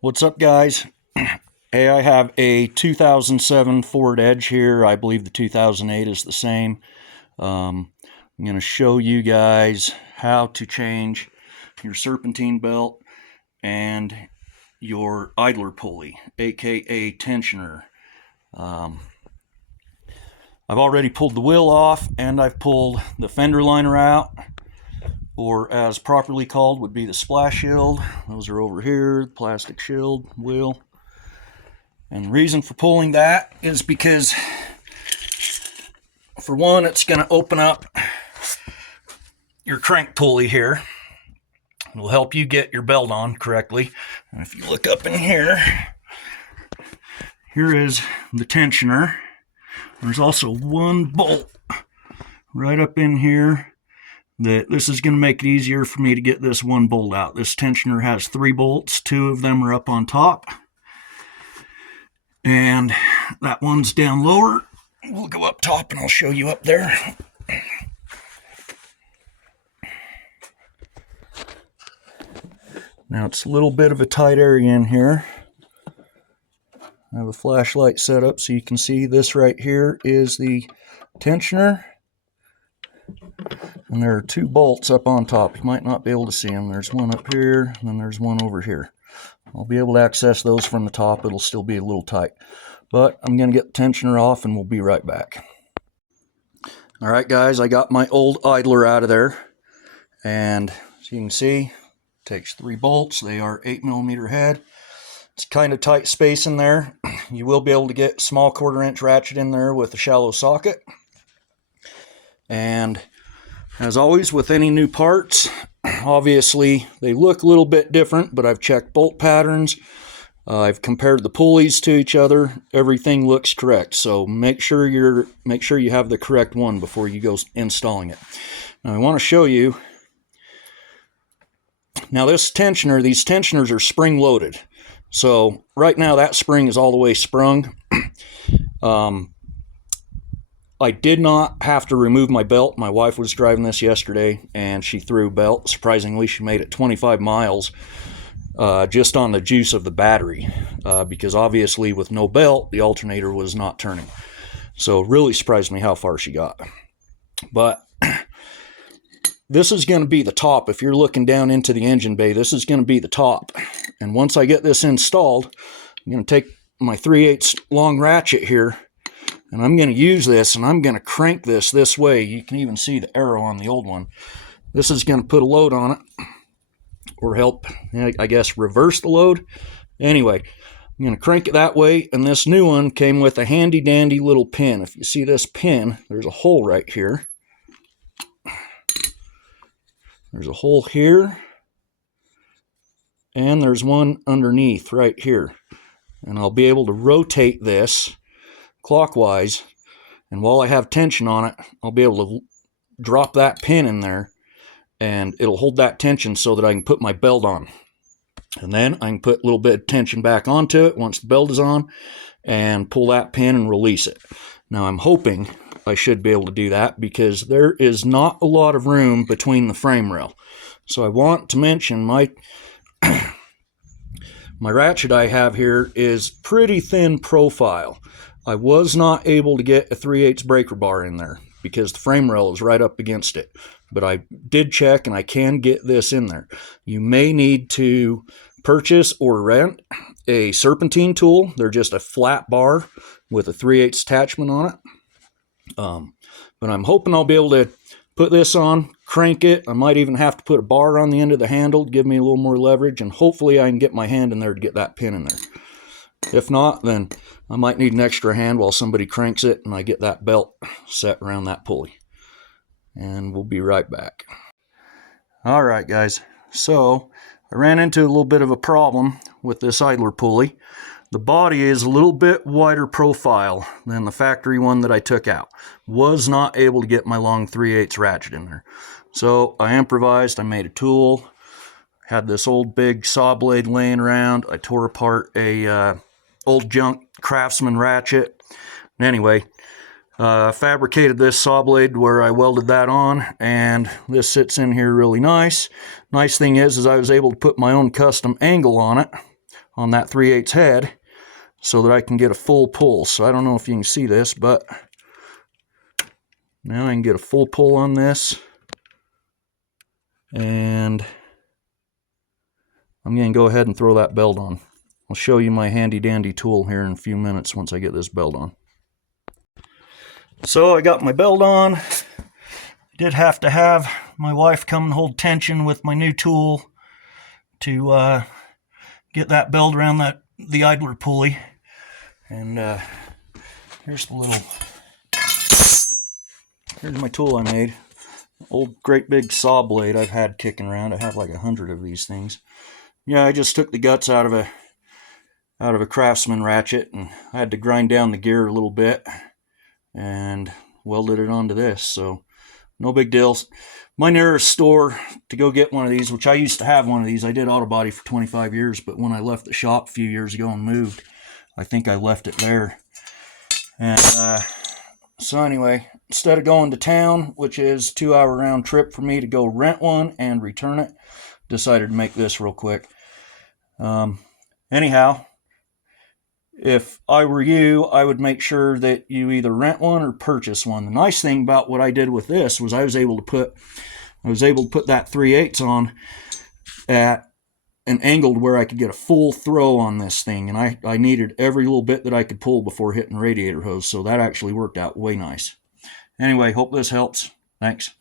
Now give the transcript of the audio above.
What's up, guys? Hey, I have a 2007 Ford Edge here. I believe the 2008 is the same. I'm going to show you guys how to change your serpentine belt and your idler pulley, aka tensioner. I've already pulled the wheel off, and I've pulled the fender liner out, or as properly called would be the splash shield. Those are over here, the plastic shield wheel. And the reason for pulling that is because, for one, it's going to open up your crank pulley here. It will help you get your belt on correctly. And if you look up in here, here is the tensioner. There's also one bolt right up in here. This is going to make it easier for me to get this one bolt out. This tensioner has 3 bolts. 2 of them are up on top, and that one's down lower. We'll go up top and I'll show you up there. Now it's a little bit of a tight area in here. I have a flashlight set up so you can see this right here is the tensioner. And there are 2 bolts up on top. You might not be able to see them. There's one up here, and then there's one over here. I'll be able to access those from the top. It'll still be a little tight. But I'm going to get the tensioner off, and we'll be right back. All right, guys, I got my old idler out of there. And as you can see, it takes 3 bolts. They are 8mm head. It's kind of tight space in there. You will be able to get small 1/4" ratchet in there with a shallow socket. And as always with any new parts, obviously they look a little bit different, but I've checked bolt patterns. I've compared the pulleys to each other. Everything looks correct. So make sure you have the correct one before you go installing it. Now I want to show you. Now these tensioners are spring loaded. So right now that spring is all the way sprung. I did not have to remove my belt. My wife was driving this yesterday, and she threw a belt. Surprisingly, she made it 25 miles just on the juice of the battery, because obviously with no belt, the alternator was not turning. So it really surprised me how far she got. But this is going to be the top. If you're looking down into the engine bay, this is going to be the top. And once I get this installed, I'm going to take my 3/8 long ratchet here, and I'm going to use this, and I'm going to crank this way. You can even see the arrow on the old one. This is going to put a load on it, or help, I guess, reverse the load. Anyway, I'm going to crank it that way, and this new one came with a handy-dandy little pin. If you see this pin, there's a hole right here. There's a hole here, and there's one underneath right here. And I'll be able to rotate this clockwise, and while I have tension on it, I'll be able to drop that pin in there, and it'll hold that tension so that I can put my belt on. And then I can put a little bit of tension back onto it once the belt is on, and pull that pin and release it. Now I'm hoping I should be able to do that, because there is not a lot of room between the frame rail. So I want to mention my ratchet I have here is pretty thin profile. I was not able to get a 3/8 breaker bar in there because the frame rail is right up against it. But I did check, and I can get this in there. You may need to purchase or rent a serpentine tool. They're just a flat bar with a 3/8 attachment on it. But I'm hoping I'll be able to put this on, crank it. I might even have to put a bar on the end of the handle to give me a little more leverage, and hopefully I can get my hand in there to get that pin in there. If not, then I might need an extra hand while somebody cranks it and I get that belt set around that pulley. And we'll be right back. All right, guys. So I ran into a little bit of a problem with this idler pulley. The body is a little bit wider profile than the factory one that I took out. Was not able to get my long 3/8 ratchet in there. So I improvised. I made a tool. Had this old big saw blade laying around. I tore apart a old junk Craftsman ratchet. Anyway, fabricated this saw blade where I welded that on, and this sits in here really nice. Nice thing is I was able to put my own custom angle on it. on that 3/8 head so that I can get a full pull. So I don't know if you can see this, but now I can get a full pull on this. And I'm going to go ahead and throw that belt on. I'll show you my handy dandy tool here in a few minutes once I get this belt on. So I got my belt on. Did have to have my wife come and hold tension with my new tool to get that belt around the idler pulley. And here's my tool I made. Old great big saw blade I've had kicking around. I have like 100 of these things. Yeah, I just took the guts out of a Craftsman ratchet, and I had to grind down the gear a little bit and welded it onto this. So no big deal. My nearest store to go get one of these, which I used to have one of these. I did auto body for 25 years, but when I left the shop a few years ago and moved, I think I left it there. And so anyway, instead of going to town, which is a 2-hour round trip for me to go rent one and return it, decided to make this real quick. Anyhow, if I were you, I would make sure that you either rent one or purchase one. The nice thing about what I did with this was I was able to put that 3/8 on at an angle where I could get a full throw on this thing, and I needed every little bit that I could pull before hitting the radiator hose, so that actually worked out way nice. Anyway, hope this helps. Thanks.